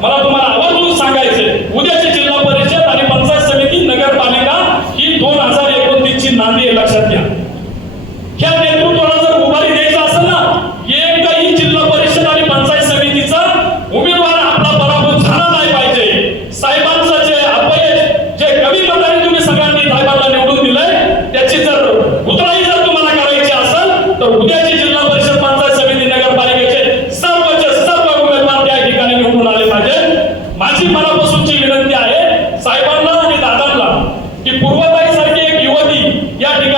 मला तुम्हाला आवर्जून सांगायचं उद्या की पूर्वताई सारखी एक युवती या ठिकाणी